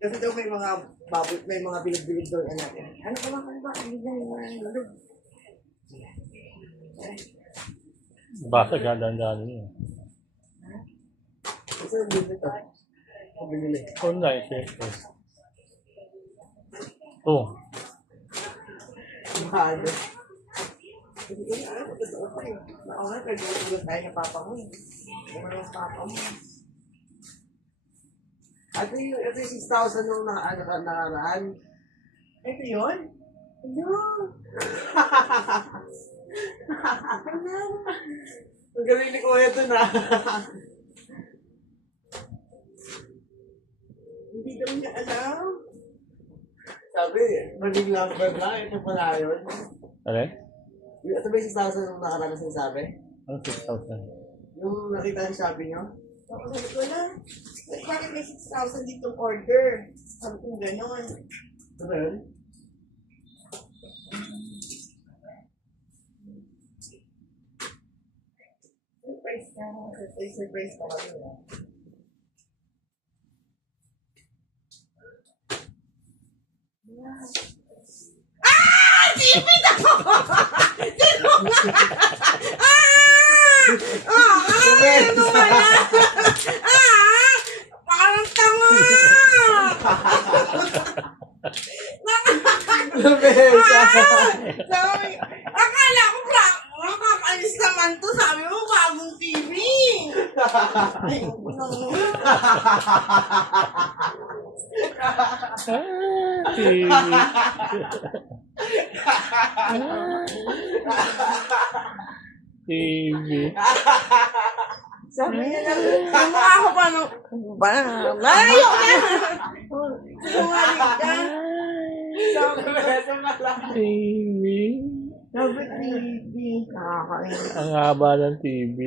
Kasi daw may mga baboy, may mga bilog-bilog doon natin. Ano ka ba? Hindi na yung bilog. Basag ha, dahan-dahan niya. Kasi dito ito. Pabili. Online, siyempre. Ito. Mahal. Hindi ko alam, totoo pa eh. Oo nga, pag-uulog tayo ng papa mo eh. Kung ano ang papa mo. Ito yung 6,000 nung nakaraan. Ito yun? Ano? Ang galing ni Kuya ito na. Hindi daw niya alam. Sabi, maging number lang. Ito pala yun. Ano? Ito ba yung 6,000 nung nakaraan na sinasabi? Ano 6,000? Yung nakita yung sabi niyo? Ako sabi ko na, bakit may 6,000 ditong order? Sabi ko gano'n. Ito ba yun? Surprise ka. Surprise ka kami. Ah! Sipit ako! Sino nga? Ano ba yan? Parang tanga! Sabi, akala ko makakaalis naman to. Sabi mo, bagong TV. Ay, TV. TV. sabi niya na, mukha ko pa nung, layo na! Sinungaling ka. Sabi TV. TV. Nakakainis. Ang haba ng TV.